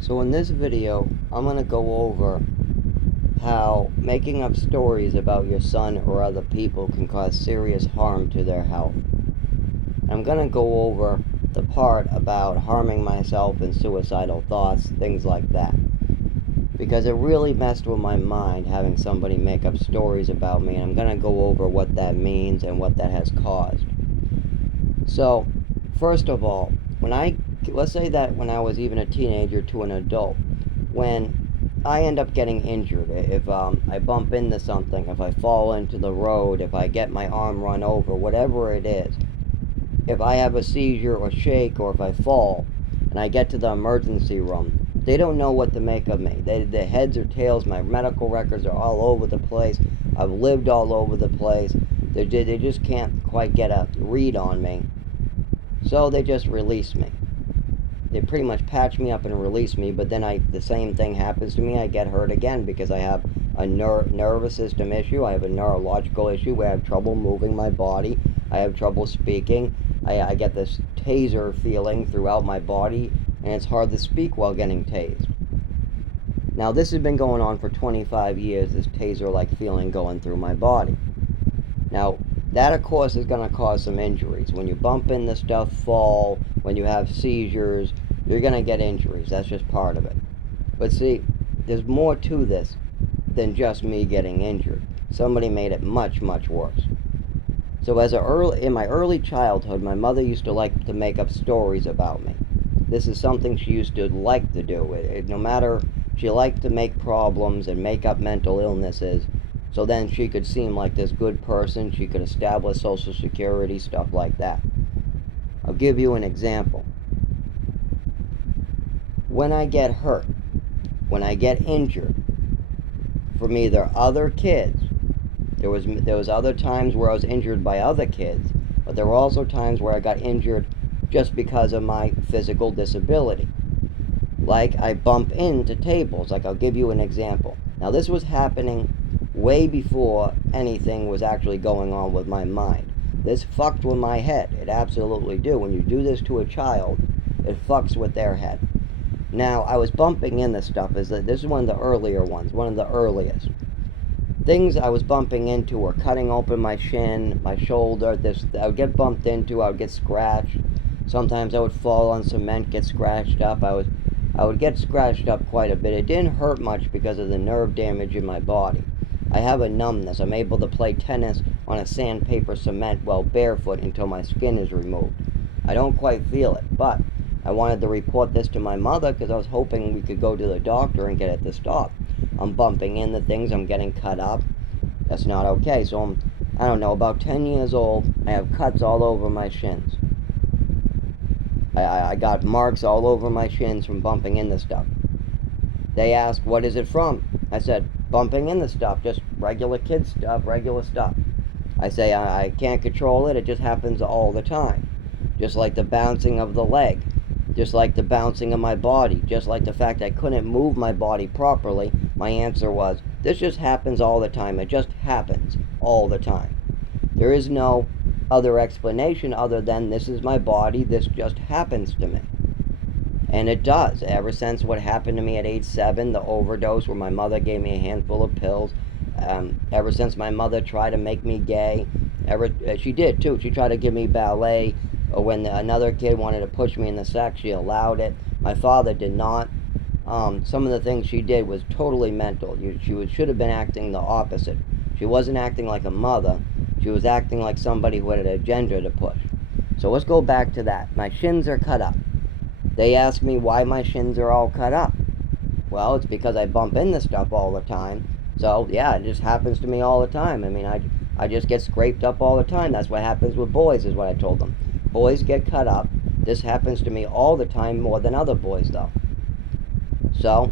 So in this video, I'm going to go over how making up stories about your son or other people can cause serious harm to their health. I'm going to go over the part about harming myself and suicidal thoughts, things like that. Because it really messed with my mind having somebody make up stories about me, and I'm going to go over what that means and what that has caused. So, first of all, let's say that when I was even a teenager to an adult, when I end up getting injured, if I bump into something, if I fall into the road, if I get my arm run over, whatever it is, if I have a seizure or shake, or if I fall and I get to the emergency room, they don't know what to make of me. The heads or tails, my medical records are all over the place. I've lived all over the place. They just can't quite get a read on me. So they just release me. They pretty much patch me up and release me, but then the same thing happens to me. I get hurt again because I have a nervous system issue. I have a neurological issue where I have trouble moving my body. I have trouble speaking. I get this taser feeling throughout my body, and it's hard to speak while getting tased. Now, this has been going on for 25 years, this taser-like feeling going through my body. Now, that, of course, is going to cause some injuries. When you bump into stuff, fall, when you have seizures, you're going to get injuries. That's just part of it. But see, there's more to this than just me getting injured. Somebody made it much, much worse. So in my early childhood, my mother used to like to make up stories about me. This is something she used to like to do. No matter, she liked to make problems and make up mental illnesses, so then she could seem like this good person. She could establish Social Security, stuff like that. I'll give you an example. When I get hurt, when I get injured from either other kids, there was other times where I was injured by other kids, but there were also times where I got injured just because of my physical disability. Like I bump into tables. Like I'll give you an example. Now this was happening way before anything was actually going on with my mind. This fucked with my head. It absolutely do. When you do this to a child, it fucks with their head. Now, I was bumping into stuff. This is one of the earlier ones, one of the earliest. Things I was bumping into were cutting open my shin, my shoulder. I would get bumped into, I would get scratched. Sometimes I would fall on cement, get scratched up. I would get scratched up quite a bit. It didn't hurt much because of the nerve damage in my body. I have a numbness. I'm able to play tennis on a sandpaper cement while barefoot until my skin is removed. I don't quite feel it, but I wanted to report this to my mother because I was hoping we could go to the doctor and get it to stop. I'm bumping into things. I'm getting cut up. That's not okay. So I don't know, about 10 years old. I have cuts all over my shins. I got marks all over my shins from bumping into stuff. They asked, what is it from? I said, bumping into stuff, just regular kid stuff, regular stuff. I say, I can't control it. It just happens all the time. Just like the bouncing of the leg. Just like the bouncing of my body. Just like the fact I couldn't move my body properly. My answer was, this just happens all the time. It just happens all the time. There is no other explanation other than this is my body. This just happens to me. And it does. Ever since what happened to me at age 7, the overdose where my mother gave me a handful of pills. Ever since my mother tried to make me gay. She did too. She tried to give me ballet. When another kid wanted to push me in the sack, she allowed it. My father did not. Some of the things she did was totally mental. She should have been acting the opposite. She wasn't acting like a mother. She was acting like somebody who had an agenda to push. So let's go back to that. My shins are cut up. They ask me why my shins are all cut up. Well, it's because I bump into stuff all the time. So, yeah, it just happens to me all the time. I mean, I just get scraped up all the time. That's what happens with boys, is what I told them. Boys get cut up. This happens to me all the time, more than other boys, though. So,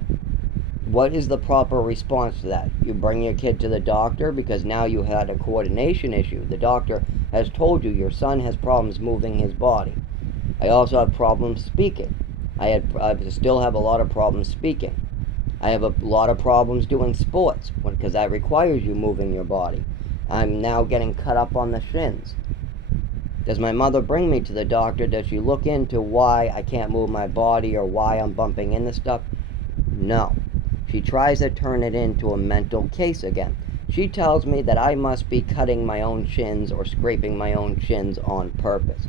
what is the proper response to that? You bring your kid to the doctor because now you had a coordination issue. The doctor has told you your son has problems moving his body. I also have problems speaking. I still have a lot of problems speaking. I have a lot of problems doing sports because that requires you moving your body. I'm now getting cut up on the shins. Does my mother bring me to the doctor? Does she look into why I can't move my body or why I'm bumping into stuff? No. She tries to turn it into a mental case again. She tells me that I must be cutting my own shins or scraping my own shins on purpose.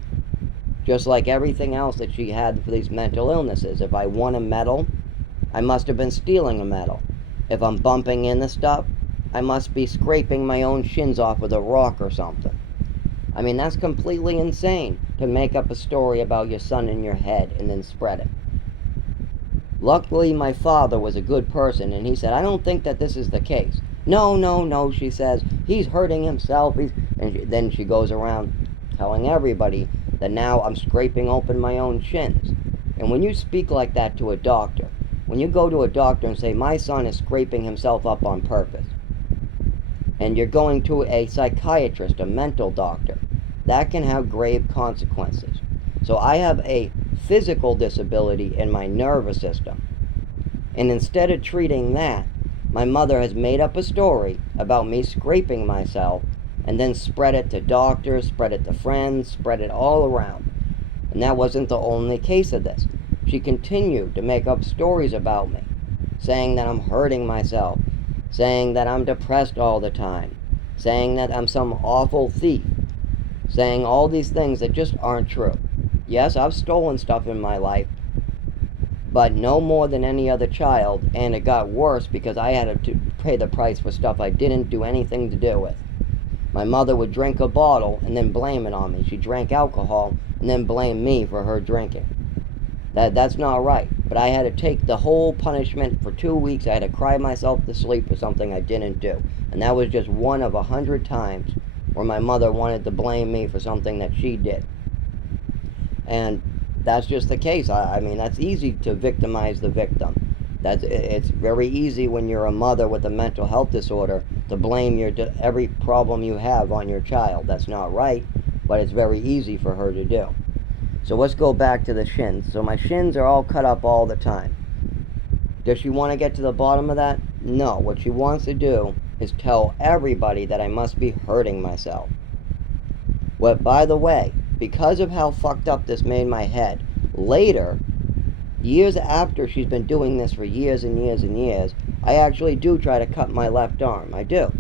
Just like everything else that she had for these mental illnesses. If I won a medal, I must have been stealing a medal. If I'm bumping into stuff, I must be scraping my own shins off with a rock or something. I mean, that's completely insane to make up a story about your son in your head and then spread it. Luckily, my father was a good person, and he said, I don't think that this is the case. No, she says, he's hurting himself. Then she goes around telling everybody that now I'm scraping open my own shins. And when you speak like that to a doctor, when you go to a doctor and say, my son is scraping himself up on purpose, and you're going to a psychiatrist, a mental doctor, that can have grave consequences. So I have a physical disability in my nervous system. And instead of treating that, my mother has made up a story about me scraping myself and then spread it to doctors, spread it to friends, spread it all around. And that wasn't the only case of this. She continued to make up stories about me, saying that I'm hurting myself, saying that I'm depressed all the time, saying that I'm some awful thief, saying all these things that just aren't true. Yes, I've stolen stuff in my life, but no more than any other child, and it got worse because I had to pay the price for stuff I didn't do anything to do with. My mother would drink a bottle and then blame it on me. She drank alcohol and then blame me for her drinking. That's not right. But I had to take the whole punishment for 2 weeks. I had to cry myself to sleep for something I didn't do. And that was just one of 100 times where my mother wanted to blame me for something that she did. And that's just the case. I mean, that's easy to victimize the victim. It's very easy when you're a mother with a mental health disorder to blame every problem you have on your child. That's not right, but it's very easy for her to do. So let's go back to the shins. So my shins are all cut up all the time. Does she want to get to the bottom of that? No. What she wants to do is tell everybody that I must be hurting myself. Well, by the way, because of how fucked up this made my head, later, years after she's been doing this for years and years and years, I actually do try to cut my left arm. I do.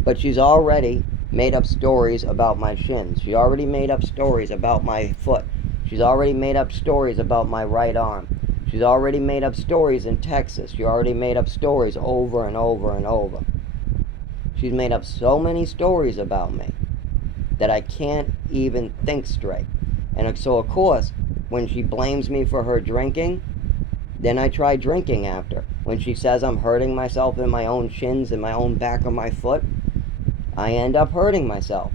But she's already made up stories about my shins. She already made up stories about my foot. She's already made up stories about my right arm. She's already made up stories in Texas. She already made up stories over and over and over. She's made up so many stories about me that I can't even think straight. And so, of course, when she blames me for her drinking, then I try drinking after. When she says I'm hurting myself in my own shins and my own back of my foot, I end up hurting myself.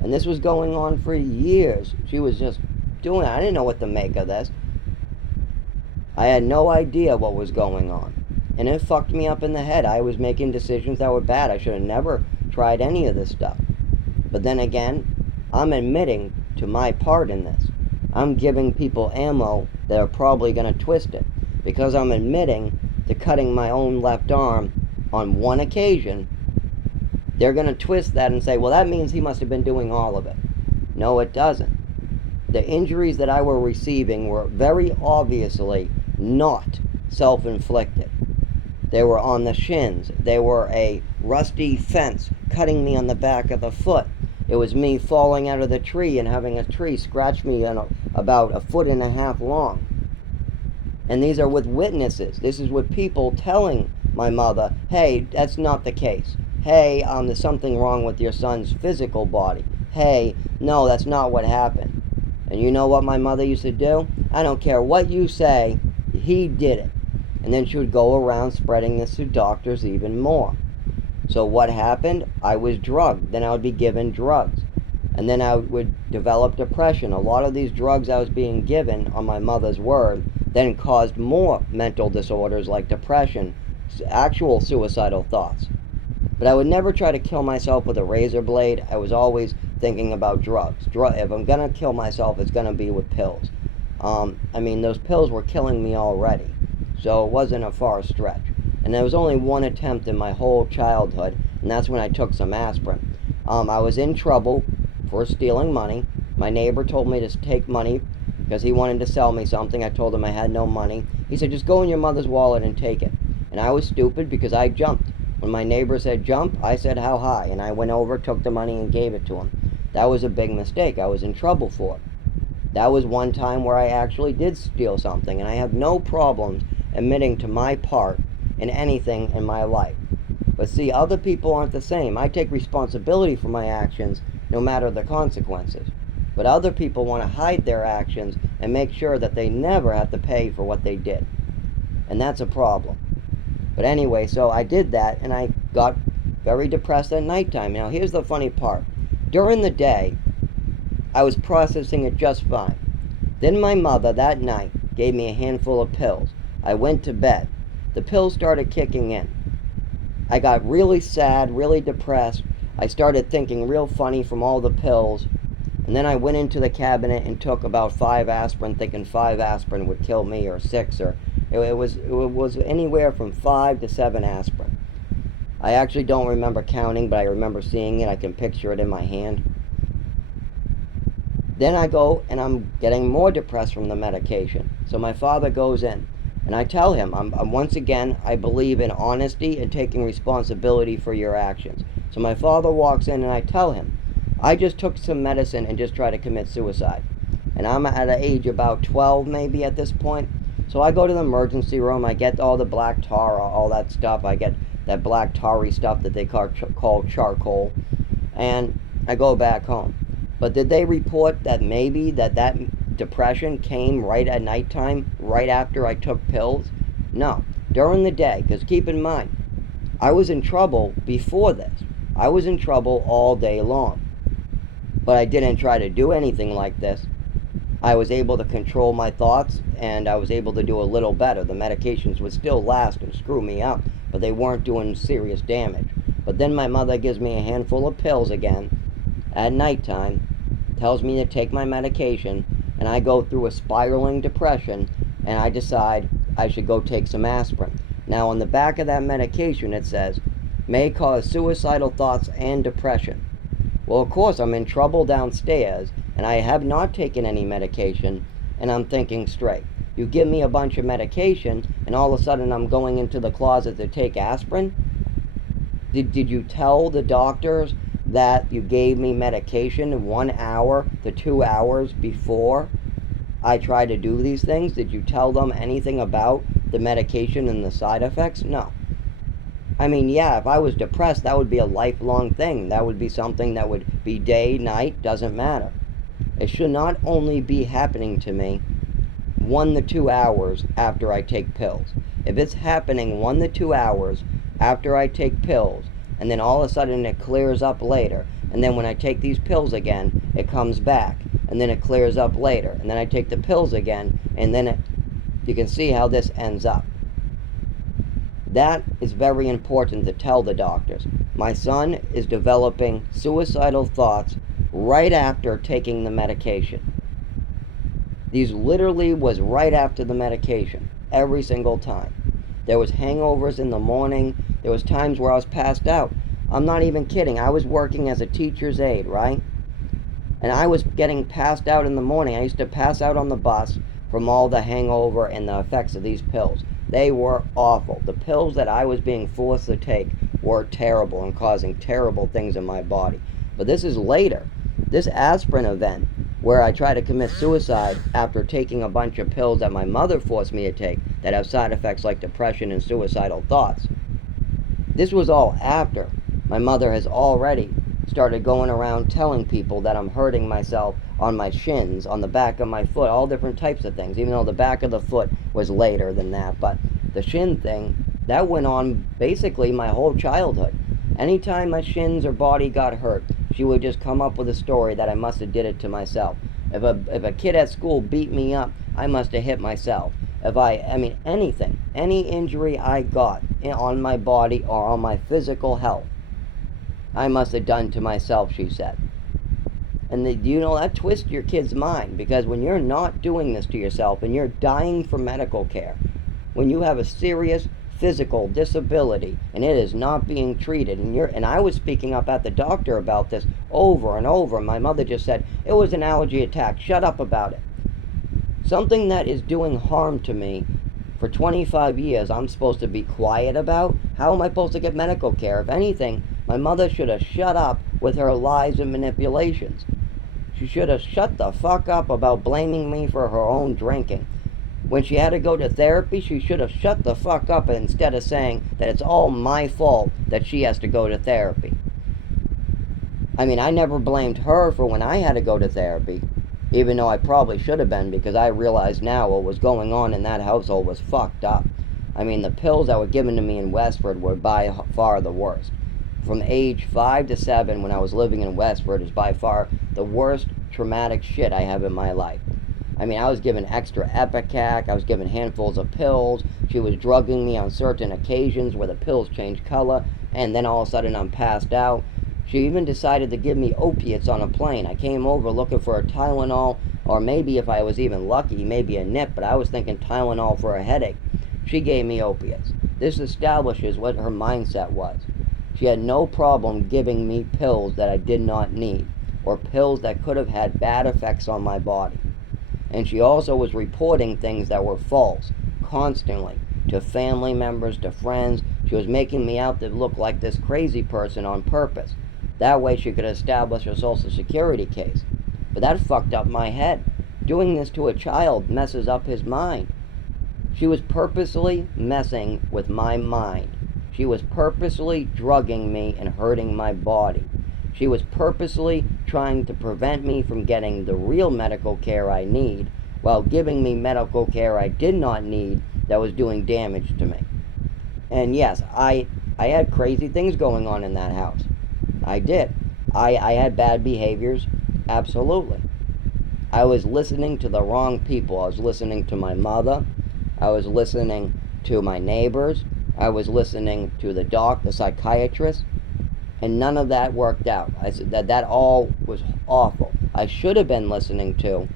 And this was going on for years. She was just doing it. I didn't know what to make of this. I had no idea what was going on. And it fucked me up in the head. I was making decisions that were bad. I should have never tried any of this stuff. But then again, I'm admitting to my part in this. I'm giving people ammo that are probably going to twist it. Because I'm admitting to cutting my own left arm on one occasion, they're going to twist that and say, well, that means he must have been doing all of it. No, it doesn't. The injuries that I were receiving were very obviously not self-inflicted. They were on the shins. They were a rusty fence cutting me on the back of the foot. It was me falling out of the tree and having a tree scratch me about 1.5 feet long. And these are with witnesses. This is with people telling my mother, hey, that's not the case. Hey, there's something wrong with your son's physical body. Hey, no, that's not what happened. And you know what my mother used to do? I don't care what you say, he did it. And then she would go around spreading this to doctors even more. So what happened? I was drugged. Then I would be given drugs. And then I would develop depression. A lot of these drugs I was being given, on my mother's word, then caused more mental disorders like depression, actual suicidal thoughts. But I would never try to kill myself with a razor blade. I was always thinking about drugs. If I'm going to kill myself, it's going to be with pills. Those pills were killing me already. So it wasn't a far stretch. And there was only one attempt in my whole childhood, and that's when I took some aspirin. I was in trouble for stealing money. My neighbor told me to take money because he wanted to sell me something. I told him I had no money. He said, just go in your mother's wallet and take it. And I was stupid because I jumped. When my neighbor said jump, I said how high, and I went over, took the money, and gave it to him. That was a big mistake. I was in trouble for it. That was one time where I actually did steal something, and I have no problems admitting to my part in anything in my life. But see, other people aren't the same. I take responsibility for my actions, no matter the consequences. But other people want to hide their actions and make sure that they never have to pay for what they did. And that's a problem. But anyway, so I did that, and I got very depressed at nighttime. Now, here's the funny part. During the day, I was processing it just fine. Then my mother, that night, gave me a handful of pills. I went to bed. The pills started kicking in. I got really sad, really depressed. I started thinking real funny from all the pills. And then I went into the cabinet and took about 5 aspirin, thinking 5 aspirin would kill me, or 6, or it was anywhere from 5 to 7 aspirin. I actually don't remember counting, but I remember seeing it. I can picture it in my hand. Then I go and I'm getting more depressed from the medication. So my father goes in, and I tell him, I'm once again, I believe in honesty and taking responsibility for your actions. So my father walks in, and I tell him, I just took some medicine and just tried to commit suicide. And I'm at an age about 12 maybe at this point. So I go to the emergency room, I get all the black tar, all that stuff. I get that black tarry stuff that they call charcoal. And I go back home. But did they report that maybe that depression came right at nighttime, right after I took pills? No, during the day, because keep in mind, I was in trouble before this. I was in trouble all day long. But I didn't try to do anything like this. I was able to control my thoughts, and I was able to do a little better. The medications would still last and screw me up, but they weren't doing serious damage. But then my mother gives me a handful of pills again at nighttime, tells me to take my medication, and I go through a spiraling depression, and I decide I should go take some aspirin. Now on the back of that medication it says, may cause suicidal thoughts and depression. Well, of course, I'm in trouble downstairs, and I have not taken any medication, and I'm thinking straight. You give me a bunch of medication, and all of a sudden I'm going into the closet to take aspirin? Did you tell the doctors that you gave me medication 1 hour to 2 hours before I tried to do these things? Did you tell them anything about the medication and the side effects? No. I mean, yeah, if I was depressed, that would be a lifelong thing. That would be something that would be day, night, doesn't matter. It should not only be happening to me 1 to 2 hours after I take pills. If it's happening 1 to 2 hours after I take pills, and then all of a sudden it clears up later, and then when I take these pills again, it comes back, and then it clears up later, and then I take the pills again, and then you can see how this ends up. That is very important to tell the doctors. My son is developing suicidal thoughts right after taking the medication. These literally was right after the medication, every single time. There was hangovers in the morning. There was times where I was passed out. I'm not even kidding. I was working as a teacher's aide, right? And I was getting passed out in the morning. I used to pass out on the bus from all the hangover and the effects of these pills. They were awful. The pills that I was being forced to take were terrible and causing terrible things in my body. But this is later. This aspirin event, where I try to commit suicide after taking a bunch of pills that my mother forced me to take that have side effects like depression and suicidal thoughts. This was all after my mother has already started going around telling people that I'm hurting myself on my shins, on the back of my foot, all different types of things, even though the back of the foot was later than that. But the shin thing, that went on basically my whole childhood. Anytime my shins or body got hurt, she would just come up with a story that I must have did it to myself. If a kid at school beat me up, I must have hit myself. If I mean anything, any injury I got on my body or on my physical health, I must have done to myself, she said. And that twists your kid's mind, because when you're not doing this to yourself and you're dying for medical care, when you have a serious physical disability, and it is not being treated. And I was speaking up at the doctor about this over and over. My mother just said, it was an allergy attack. Shut up about it. Something that is doing harm to me for 25 years, I'm supposed to be quiet about? How am I supposed to get medical care? If anything, my mother should have shut up with her lies and manipulations. She should have shut the fuck up about blaming me for her own drinking. When she had to go to therapy, she should have shut the fuck up instead of saying that it's all my fault that she has to go to therapy. I mean, I never blamed her for when I had to go to therapy, even though I probably should have been, because I realize now what was going on in that household was fucked up. I mean, the pills that were given to me in Westford were by far the worst. From age 5 to 7, when I was living in Westford, is by far the worst traumatic shit I have in my life. I mean, I was given extra Epicac, I was given handfuls of pills, she was drugging me on certain occasions where the pills changed color, and then all of a sudden I'm passed out. She even decided to give me opiates on a plane. I came over looking for a Tylenol, or maybe if I was even lucky, maybe a nip, but I was thinking Tylenol for a headache. She gave me opiates. This establishes what her mindset was. She had no problem giving me pills that I did not need, or pills that could have had bad effects on my body. And she also was reporting things that were false, constantly, to family members, to friends. She was making me out to look like this crazy person on purpose. That way she could establish a Social Security case. But that fucked up my head. Doing this to a child messes up his mind. She was purposely messing with my mind. She was purposely drugging me and hurting my body. She was purposely trying to prevent me from getting the real medical care I need, while giving me medical care I did not need that was doing damage to me. And yes, I had crazy things going on in that house. I did. I had bad behaviors, absolutely. I was listening to the wrong people. I was listening to my mother. I was listening to my neighbors. I was listening to the psychiatrist. And none of that worked out. I said that all was awful. I should have been listening to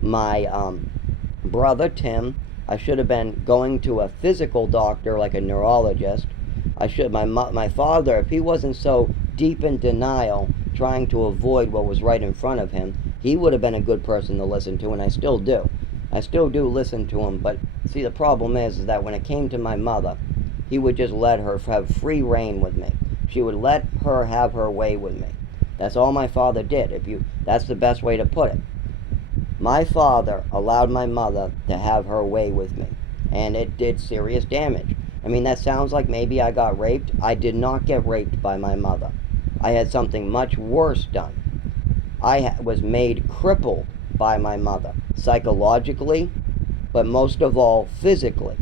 my brother Tim. I should have been going to a physical doctor like a neurologist. My father, if he wasn't so deep in denial, trying to avoid what was right in front of him, he would have been a good person to listen to, and I still do. I still do listen to him, but see, the problem is that when it came to my mother, he would just let her have free reign with me. She would let her have her way with me. That's all my father did. That's the best way to put it. My father allowed my mother to have her way with me, and it did serious damage. I mean, that sounds like maybe I got raped. I did not get raped by my mother. I had something much worse done. I was made crippled by my mother, psychologically, but most of all, physically.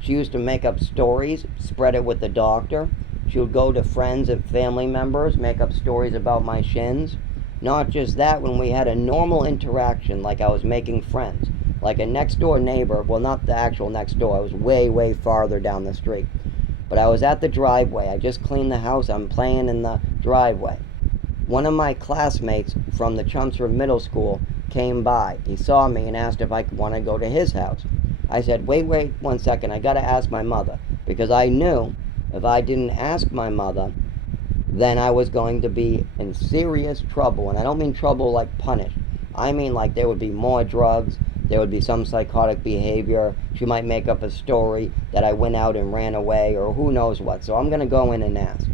She used to make up stories, spread it with the doctor. She would go to friends and family members, make up stories about my shins. Not just that, when we had a normal interaction, like I was making friends, like a next door neighbor, well, not the actual next door, I was way, way farther down the street. But I was at the driveway, I just cleaned the house, I'm playing in the driveway. One of my classmates from the Chelmsford Middle School came by. He saw me and asked if I want to go to his house. I said, wait 1 second, I gotta ask my mother, because I knew if I didn't ask my mother, then I was going to be in serious trouble. And I don't mean trouble like punished. I mean like there would be more drugs, there would be some psychotic behavior. She might make up a story that I went out and ran away, or who knows what. So I'm going to go in and ask.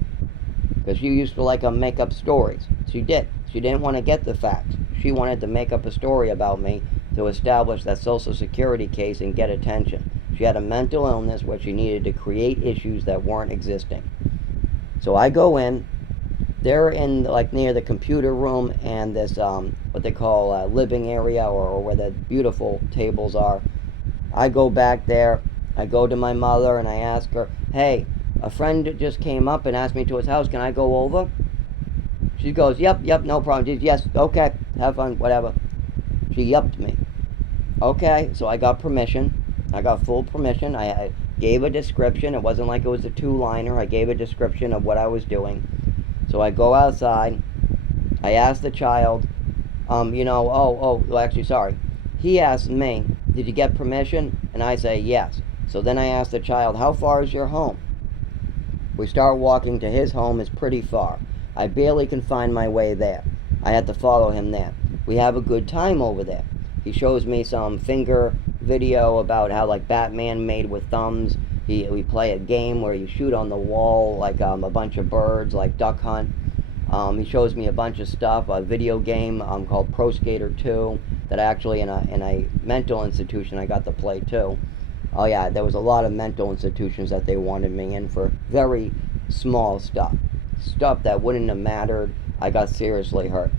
Because she used to like to make up stories. She did. She didn't want to get the facts. She wanted to make up a story about me to establish that Social Security case and get attention. She had a mental illness where she needed to create issues that weren't existing. So I go in. They're in like near the computer room and this what they call living area, or where the beautiful tables are. I go back there. I go to my mother and I ask her, hey, a friend just came up and asked me to his house. Can I go over? She goes, yep, no problem. Yes, okay, have fun, whatever. She yupped me. Okay, so I got permission. I got full permission. I gave a description. It wasn't like it was a two-liner. I gave a description of what I was doing. So I go outside. I ask the child, actually, sorry. He asked me, did you get permission? And I say, yes. So then I asked the child, how far is your home? We start walking to his home. It's pretty far. I barely can find my way there. I had to follow him there. We have a good time over there. He shows me some finger video about how like Batman made with thumbs. We play a game where you shoot on the wall like a bunch of birds, like Duck Hunt. He shows me a bunch of stuff, a video game called Pro Skater 2 that actually in a mental institution I got to play too. Oh yeah, there was a lot of mental institutions that they wanted me in for very small stuff. Stuff that wouldn't have mattered. I got seriously hurt.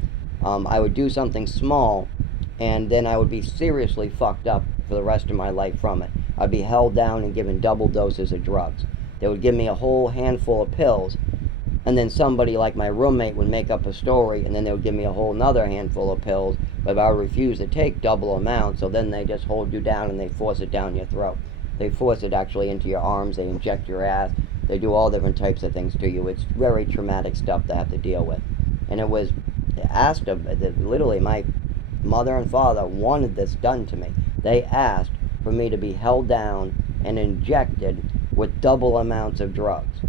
I would do something small and then I would be seriously fucked up for the rest of my life from it. I'd be held down and given double doses of drugs. They would give me a whole handful of pills, and then somebody like my roommate would make up a story, and then they would give me a whole nother handful of pills, but I would refuse to take double amounts, so then they just hold you down and they force it down your throat. They force it actually into your arms, they inject your ass, they do all different types of things to you. It's very traumatic stuff to have to deal with. And it was asked of, literally my mother and father wanted this done to me. They asked for me to be held down and injected with double amounts of drugs.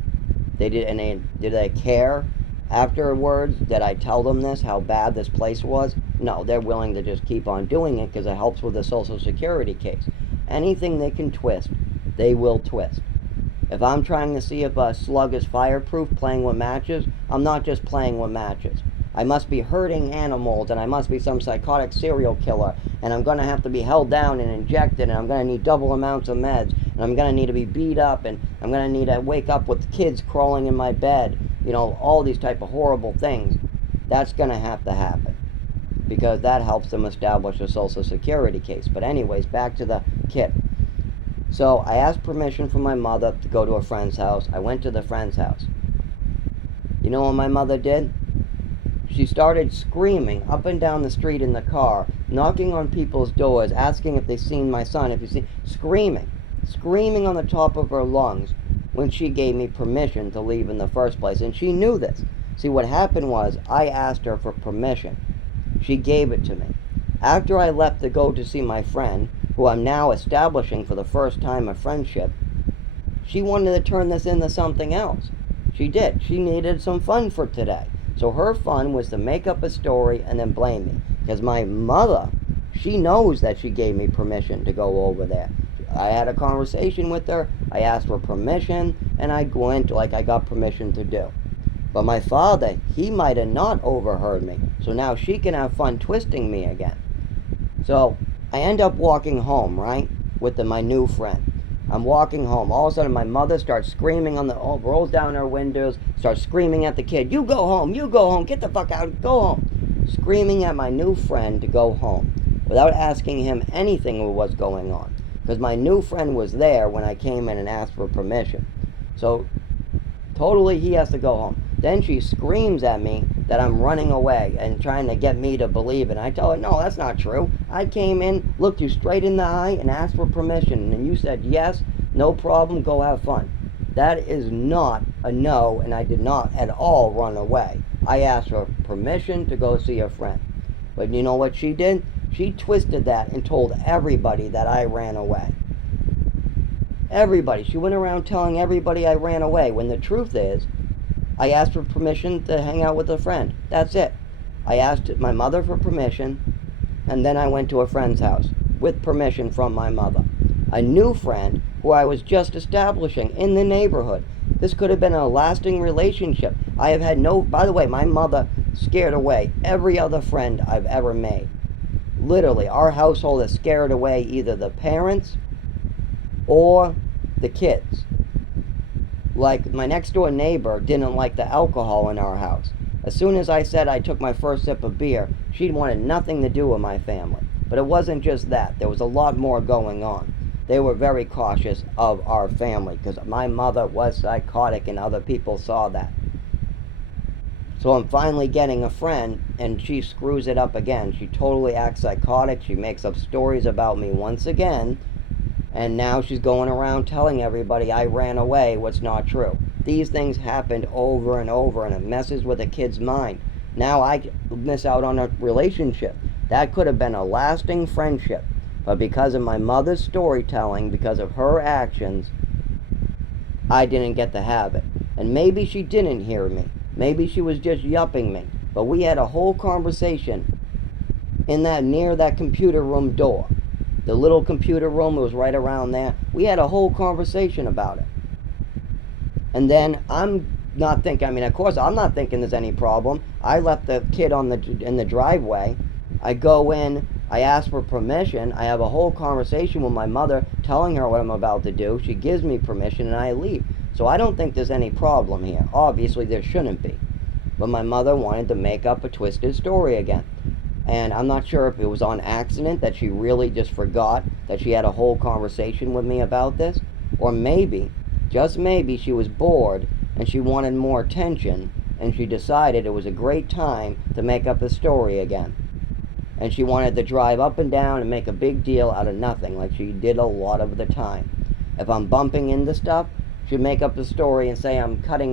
They did, and did they care afterwards that I tell them this, how bad this place was? No, they're willing to just keep on doing it because it helps with the Social Security case. Anything they can twist, they will twist. If I'm trying to see if a slug is fireproof playing with matches, I'm not just playing with matches. I must be hurting animals, and I must be some psychotic serial killer, and I'm going to have to be held down and injected, and I'm going to need double amounts of meds, and I'm going to need to be beat up, and I'm going to need to wake up with kids crawling in my bed, all these type of horrible things. That's going to have to happen, because that helps them establish a Social Security case. But anyways, back to the kid. So I asked permission from my mother to go to a friend's house. I went to the friend's house. You know what my mother did? She started screaming up and down the street in the car, knocking on people's doors, asking if they've seen my son, screaming on the top of her lungs when she gave me permission to leave in the first place. And she knew this. See, what happened was I asked her for permission. She gave it to me. After I left to go to see my friend, who I'm now establishing for the first time a friendship, she wanted to turn this into something else. She did. She needed some fun for today. So her fun was to make up a story and then blame me. Because my mother, she knows that she gave me permission to go over there. I had a conversation with her. I asked for permission, and I went like I got permission to do. But my father, he might have not overheard me. So now she can have fun twisting me again. So I end up walking home, right, with my new friend. I'm walking home. All of a sudden, my mother starts screaming rolls down her windows, starts screaming at the kid, you go home, get the fuck out, go home. Screaming at my new friend to go home without asking him anything of what's going on. Because my new friend was there when I came in and asked for permission. So, totally he has to go home. Then she screams at me that I'm running away and trying to get me to believe it. And I tell her, no, that's not true. I came in, looked you straight in the eye, and asked for permission. And you said, yes, no problem, go have fun. That is not a no, and I did not at all run away. I asked for permission to go see a friend. But you know what she did? She twisted that and told everybody that I ran away. Everybody. She went around telling everybody I ran away, when the truth is, I asked for permission to hang out with a friend. That's it. I asked my mother for permission, and then I went to a friend's house with permission from my mother. A new friend who I was just establishing in the neighborhood. This could have been a lasting relationship. I have had by the way, my mother scared away every other friend I've ever made. Literally, our household has scared away either the parents or the kids. Like, my next door neighbor didn't like the alcohol in our house. As soon as I said I took my first sip of beer, she wanted nothing to do with my family. But it wasn't just that. There was a lot more going on. They were very cautious of our family because my mother was psychotic and other people saw that. So I'm finally getting a friend, and she screws it up again. She totally acts psychotic. She makes up stories about me once again. And now she's going around telling everybody I ran away, what's not true. These things happened over and over, and it messes with a kid's mind. Now I miss out on a relationship. That could have been a lasting friendship. But because of my mother's storytelling, because of her actions, I didn't get to have it. And maybe she didn't hear me. Maybe she was just yupping me. But we had a whole conversation in that, near that computer room door. The little computer room, it was right around there. We had a whole conversation about it. And then I'm not thinking, of course, I'm not thinking there's any problem. I left the kid in the driveway. I go in, I ask for permission. I have a whole conversation with my mother, telling her what I'm about to do. She gives me permission, and I leave. So I don't think there's any problem here. Obviously, there shouldn't be. But my mother wanted to make up a twisted story again. And I'm not sure if it was on accident that she really just forgot that she had a whole conversation with me about this, or maybe, just maybe, she was bored and she wanted more attention, and she decided it was a great time to make up a story again. And she wanted to drive up and down and make a big deal out of nothing, like she did a lot of the time. If I'm bumping into stuff, she'd make up a story and say I'm cutting